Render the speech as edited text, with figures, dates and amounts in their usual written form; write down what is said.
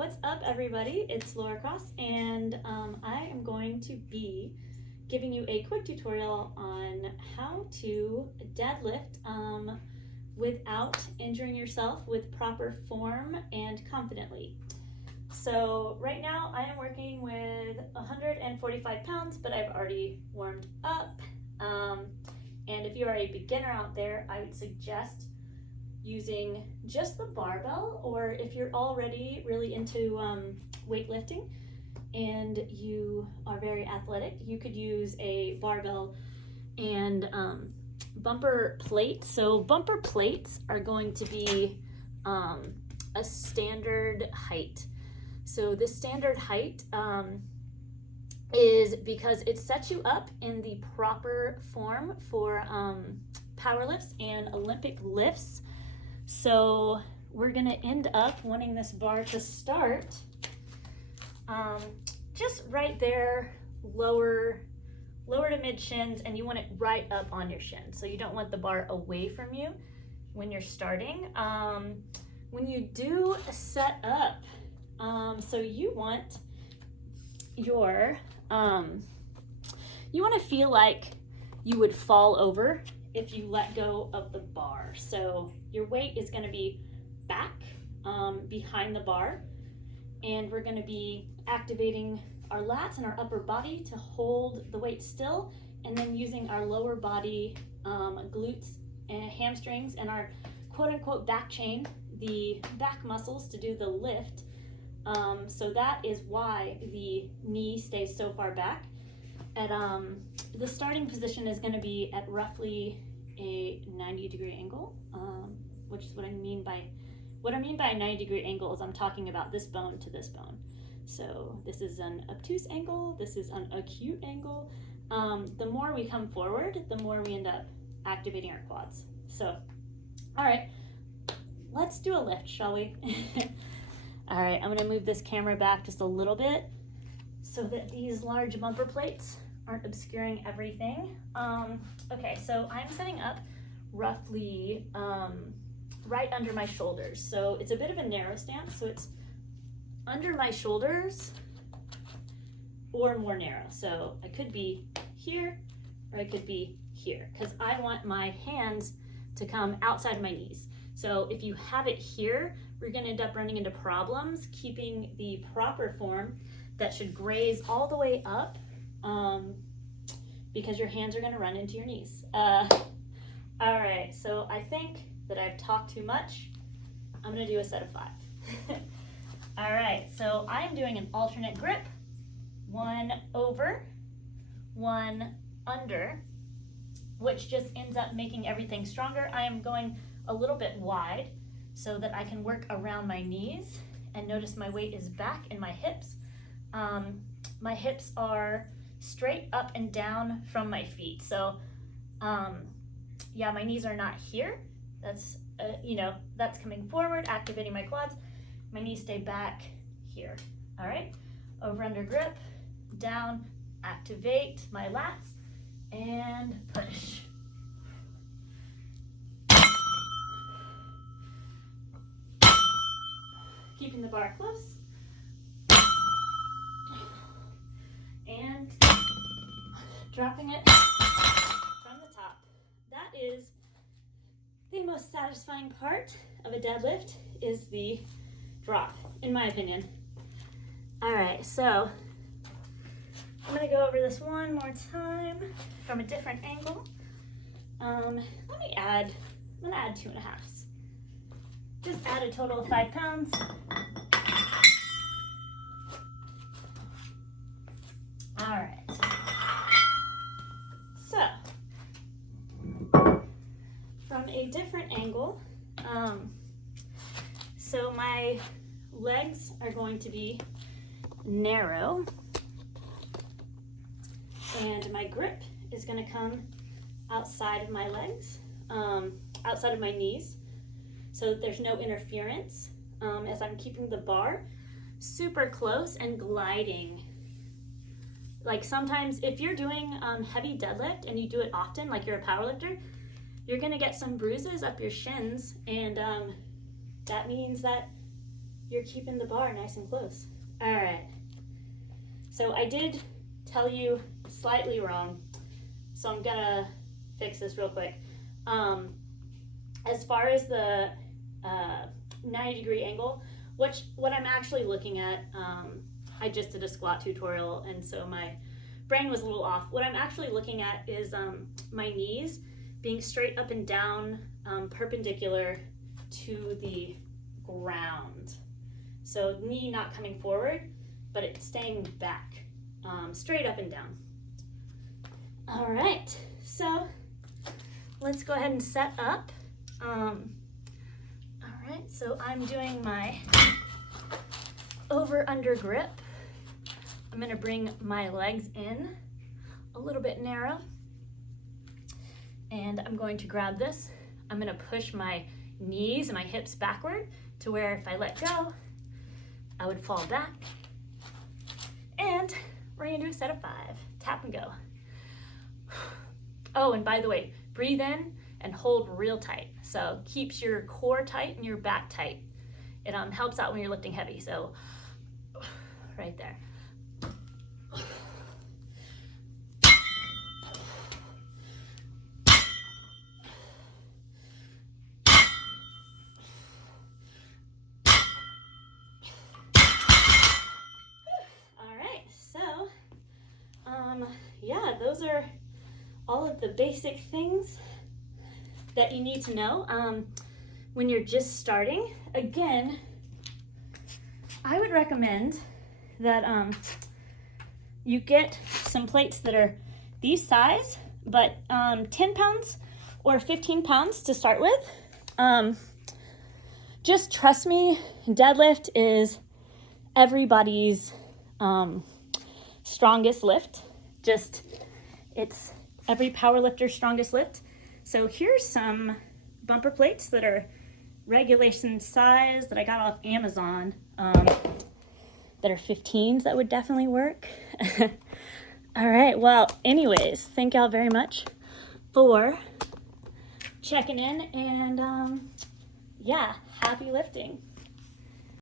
What's up, everybody? It's Laura Cross, and I am going to be giving you a quick tutorial on how to deadlift without injuring yourself, with proper form and confidently. So right now I am working with 145 pounds, but I've already warmed up. And if you are a beginner out there, I would suggest using just the barbell, or if you're already really into weightlifting and you are very athletic, you could use a barbell and bumper plate. So bumper plates are going to be a standard height. So the standard height is because it sets you up in the proper form for power lifts and Olympic lifts. So we're gonna end up wanting this bar to start just right there, lower to mid shins, and you want it right up on your shin. So you don't want the bar away from you when you're starting. When you do set up, so you want your, you want to feel like you would fall over if you let go of the bar. So your weight is going to be back behind the bar, and we're going to be activating our lats and our upper body to hold the weight still, and then using our lower body glutes and hamstrings and our quote-unquote back chain, the back muscles, to do the lift. So that is why the knee stays so far back. At the starting position is going to be at roughly a 90-degree angle, which is what I mean by a 90-degree angle is I'm talking about this bone to this bone. So this is an obtuse angle, this is an acute angle. The more we come forward, the more we end up activating our quads. So, all right, let's do a lift, shall we? All right, I'm gonna move this camera back just a little bit so that these large bumper plates aren't obscuring everything. Okay, so I'm setting up roughly right under my shoulders. So it's a bit of a narrow stance, so it's under my shoulders or more narrow. So I could be here or I could be here, because I want my hands to come outside of my knees. So if you have it here, we're gonna end up running into problems keeping the proper form that should graze all the way up, because your hands are gonna run into your knees. All right, so I think that I've talked too much. I'm gonna do a set of 5. All right, so I am doing an alternate grip, 1 over, 1 under, which just ends up making everything stronger. I am going a little bit wide so that I can work around my knees, and notice my weight is back in my hips. My hips are straight up and down from my feet. So yeah, my knees are not here. That's, that's coming forward, activating my quads. My knees stay back here. All right, over under grip, down, activate my lats, and push. Keeping the bar close. And dropping it from the top. That is the most satisfying part of a deadlift, is the drop, in my opinion. All right, so I'm gonna go over this one more time from a different angle. I'm gonna add 2.5. Just add a total of 5 pounds. All right. So, from a different angle, so my legs are going to be narrow, and my grip is going to come outside of my legs, outside of my knees, so that there's no interference, as I'm keeping the bar super close and gliding. Like sometimes if you're doing heavy deadlift and you do it often, like you're a power lifter, you're gonna get some bruises up your shins, and that means that you're keeping the bar nice and close. All right. So I did tell you slightly wrong, so I'm gonna fix this real quick. As far as the 90-degree angle, what I'm actually looking at, I just did a squat tutorial, and so my brain was a little off. What I'm actually looking at is my knees being straight up and down, perpendicular to the ground. So knee not coming forward, but it's staying back, straight up and down. All right, so let's go ahead and set up. All right, so I'm doing my over-under grip. I'm gonna bring my legs in a little bit narrow, and I'm going to grab this. I'm gonna push my knees and my hips backward to where if I let go, I would fall back. And we're gonna do a set of 5, tap and go. Oh, and by the way, breathe in and hold real tight. So keeps your core tight and your back tight. It helps out when you're lifting heavy, so right there. Yeah, those are all of the basic things that you need to know when you're just starting. Again, I would recommend that you get some plates that are these size, but 10 pounds or 15 pounds to start with. Just trust me, deadlift is everybody's strongest lift. It's every power lifter's strongest lift. So here's some bumper plates that are regulation size that I got off Amazon, that are 15s that would definitely work. All right, well, anyways, thank y'all very much for checking in, and yeah, happy lifting.